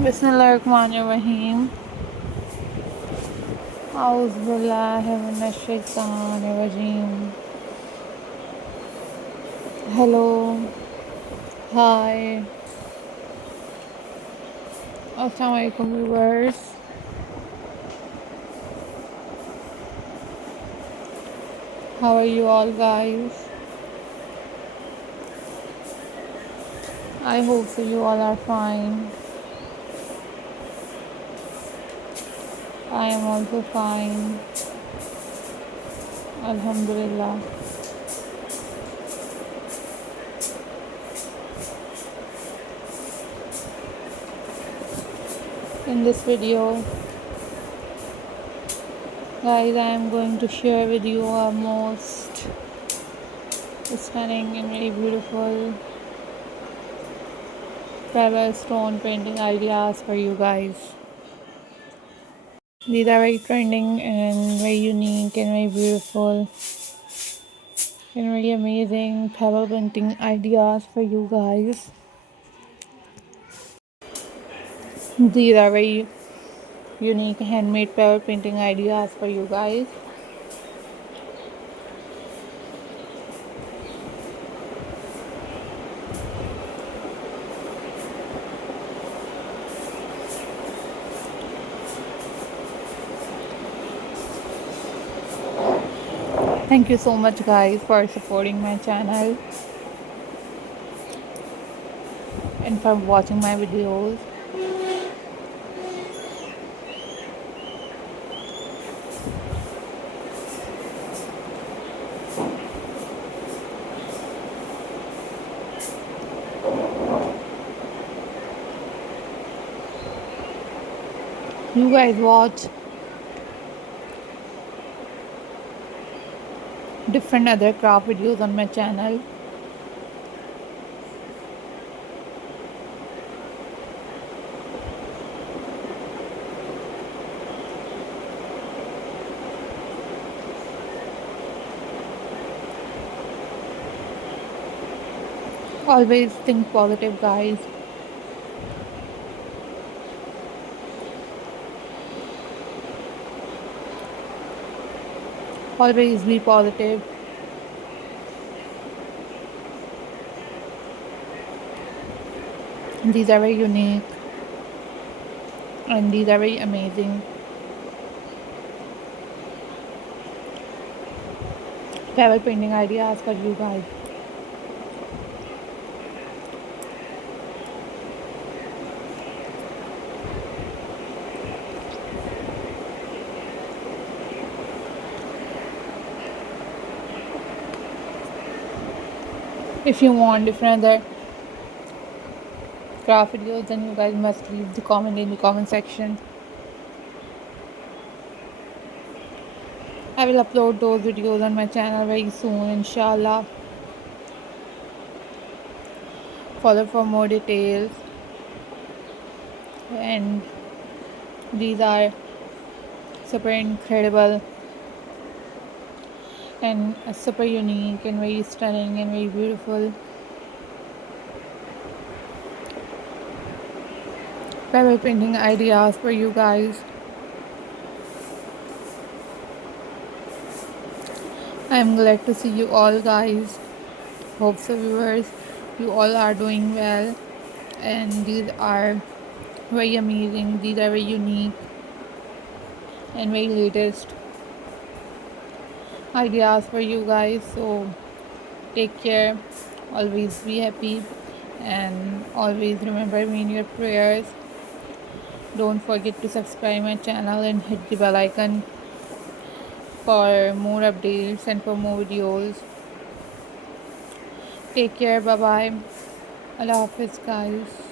Bismillahirrahmanirrahim. Auzubillahiminash-shaytanir-rajim. Hello. Hi. Assalamu alaikum viewers. How are you all guys? I hope so you all are fine. I am also fine. Alhamdulillah. In this video, guys, I am going to share with you our most stunning and very beautiful pebble stone painting ideas for you guys. These are very trending and very unique and very beautiful and very amazing pebble painting ideas for you guys. These are very unique handmade pebble painting ideas for you guys. Thank you so much guys for supporting my channel and for watching my videos. You guys watch different other craft videos on my channel. Always think positive guys. Always be positive. These are very unique and these are very amazing pebble painting ideas for you guys. If you want different other craft videos, then you guys must leave the comment in the comment section. I will upload those videos on my channel very soon, inshallah. Follow for more details. And these are super incredible and super unique and very stunning and very beautiful pebble painting ideas for you guys. I am glad to see you all guys. Hope so viewers, you all are doing well, and these are very amazing, these are very unique and very latest ideas for you guys. So take care, always be happy, and always remember me in your prayers. Don't forget to subscribe my channel and hit the bell icon for more updates and for more videos. Take care, bye bye, Allah Hafiz guys.